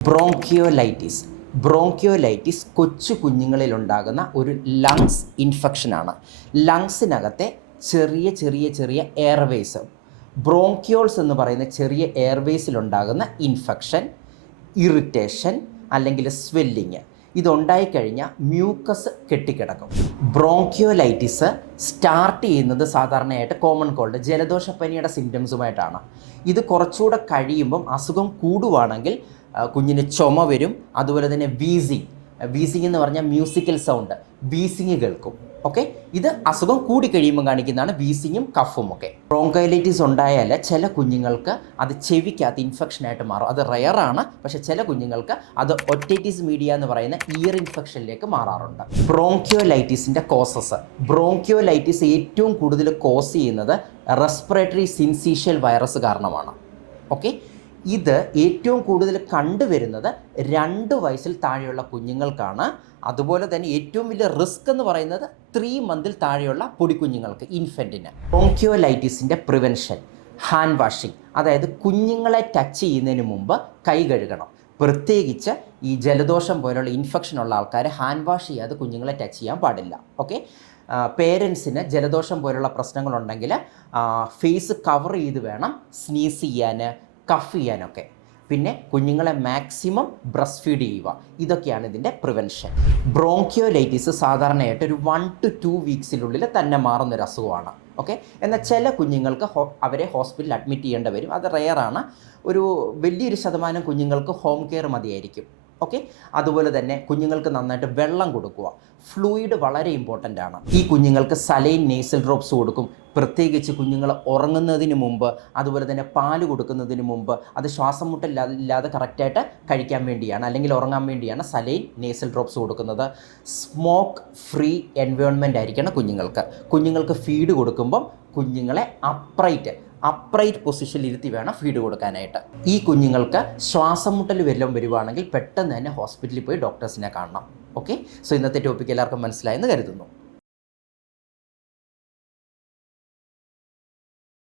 ബ്രോങ്കിയോലൈറ്റിസ് കൊച്ചു കുഞ്ഞുങ്ങളിലുണ്ടാകുന്ന ഒരു ലങ്സ് ഇൻഫെക്ഷനാണ്. ലങ്സിനകത്തെ ചെറിയ എയർവേസ്, ബ്രോങ്കിയോൾസ് എന്ന് പറയുന്ന ചെറിയ എയർവേസിലുണ്ടാകുന്ന ഇൻഫെക്ഷൻ, ഇറിറ്റേഷൻ അല്ലെങ്കിൽ സ്വെല്ലിങ്, ഇതുണ്ടായിക്കഴിഞ്ഞാൽ മ്യൂക്കസ് കെട്ടിക്കിടക്കും. ബ്രോങ്കിയോലൈറ്റിസ് സ്റ്റാർട്ട് ചെയ്യുന്നത് സാധാരണയായിട്ട് കോമൺ കോൾഡ്, ജലദോഷപ്പനിയുടെ സിംറ്റംസുമായിട്ടാണ്. ഇത് കുറച്ചുകൂടെ കഴിയുമ്പം അസുഖം കൂടുവാണെങ്കിൽ കുഞ്ഞിന് ചുമ വരും, അതുപോലെ തന്നെ വീസിങ് എന്ന് പറഞ്ഞാൽ മ്യൂസിക്കൽ സൗണ്ട്, വീസിങ് കേൾക്കും. ഓക്കെ, ഇത് അസുഖം കൂടിക്കഴിയുമ്പോൾ കാണിക്കുന്നതാണ് വീസിങ്ങും കഫും ഒക്കെ. ബ്രോങ്കൈലൈറ്റിസ് ഉണ്ടായാൽ ചില കുഞ്ഞുങ്ങൾക്ക് അത് ചെവിക്കകത്ത് ഇൻഫെക്ഷനായിട്ട് മാറും. അത് റെയറാണ്, പക്ഷേ ചില കുഞ്ഞുങ്ങൾക്ക് അത് ഒറ്റൈറ്റിസ് മീഡിയ എന്ന് പറയുന്ന ഇയർ ഇൻഫെക്ഷനിലേക്ക് മാറാറുണ്ട്. ബ്രോങ്കിയോലൈറ്റിസിൻ്റെ കോസസ്. ബ്രോങ്കിയോലൈറ്റിസ് ഏറ്റവും കൂടുതൽ കോസ് ചെയ്യുന്നത് റെസ്പിറേറ്ററി സിൻസീഷ്യൽ വൈറസ് കാരണമാണ്. ഓക്കെ, ഇത് ഏറ്റവും കൂടുതൽ കണ്ടുവരുന്നത് 2 വയസ്സിൽ താഴെയുള്ള കുഞ്ഞുങ്ങൾക്കാണ്. അതുപോലെ തന്നെ ഏറ്റവും വലിയ റിസ്ക് എന്ന് പറയുന്നത് 3 മന്തിൽ താഴെയുള്ള പൊടിക്കുഞ്ഞുങ്ങൾക്ക്, ഇൻഫൻറ്റിന്. ബ്രോങ്കിയോലൈറ്റിസിൻ്റെ പ്രിവെൻഷൻ, ഹാൻഡ് വാഷിംഗ്, അതായത് കുഞ്ഞുങ്ങളെ ടച്ച് ചെയ്യുന്നതിന് മുമ്പ് കൈ കഴുകണം. പ്രത്യേകിച്ച് ഈ ജലദോഷം പോലുള്ള ഇൻഫെക്ഷൻ ഉള്ള ആൾക്കാർ ഹാൻഡ് വാഷ് ചെയ്യാതെ കുഞ്ഞുങ്ങളെ ടച്ച് ചെയ്യാൻ പാടില്ല. ഓക്കെ, പേരൻസിന് ജലദോഷം പോലുള്ള പ്രശ്നങ്ങളുണ്ടെങ്കിൽ ഫേസ് കവർ ചെയ്ത് വേണം സ്നീസ് ചെയ്യാൻ, കഫ് ചെയ്യാനൊക്കെ. പിന്നെ കുഞ്ഞുങ്ങളെ മാക്സിമം ബ്രസ്റ്റ് ഫീഡ് ചെയ്യുക. ഇതൊക്കെയാണ് ഇതിൻ്റെ പ്രിവെൻഷൻ. ബ്രോങ്കിയോലൈറ്റിസ് സാധാരണയായിട്ട് ഒരു 1 to 2 വീക്സിനുള്ളിൽ തന്നെ മാറുന്നൊരു അസുഖമാണ്. ഓക്കെ, എന്നാൽ ചില കുഞ്ഞുങ്ങൾക്ക് അവരെ ഹോസ്പിറ്റലിൽ അഡ്മിറ്റ് ചെയ്യേണ്ടി വരും. അത് റെയറാണ്. ഒരു വലിയൊരു ശതമാനം കുഞ്ഞുങ്ങൾക്ക് ഹോം കെയർ മതിയായിരിക്കും. ഓക്കെ, അതുപോലെ തന്നെ കുഞ്ഞുങ്ങൾക്ക് നന്നായിട്ട് വെള്ളം കൊടുക്കുക. ഫ്ലൂയിഡ് വളരെ ഇമ്പോർട്ടൻ്റ് ആണ്. ഈ കുഞ്ഞുങ്ങൾക്ക് സലൈൻ നേസൽ ഡ്രോപ്സ് കൊടുക്കും. പ്രത്യേകിച്ച് കുഞ്ഞുങ്ങൾ ഉറങ്ങുന്നതിന് മുമ്പ്, അതുപോലെ തന്നെ പാല് കൊടുക്കുന്നതിന് മുമ്പ്. അത് ശ്വാസം മുട്ടലില്ലാതെ കറക്റ്റായിട്ട് കഴിക്കാൻ വേണ്ടിയാണ്, അല്ലെങ്കിൽ ഉറങ്ങാൻ വേണ്ടിയാണ് സലൈൻ നേസൽ ഡ്രോപ്സ് കൊടുക്കുന്നത്. സ്മോക്ക് ഫ്രീ എൻവയോൺമെൻ്റ് ആയിരിക്കണം കുഞ്ഞുങ്ങൾക്ക് ഫീഡ് കൊടുക്കുമ്പം കുഞ്ഞുങ്ങളെ അപ്രൈറ്റ് പൊസിഷനിൽ ഇരുത്തി വേണം ഫീഡ് കൊടുക്കാനായിട്ട്. ഈ കുഞ്ഞുങ്ങൾക്ക് ശ്വാസം മുട്ടൽ വല്ലതും വരുവാണെങ്കിൽ പെട്ടെന്ന് തന്നെ ഹോസ്പിറ്റലിൽ പോയി ഡോക്ടേഴ്സിനെ കാണണം. ഓക്കെ, സോ ഇന്നത്തെ ടോപ്പിക്ക് എല്ലാവർക്കും മനസ്സിലായെന്ന് കരുതുന്നു.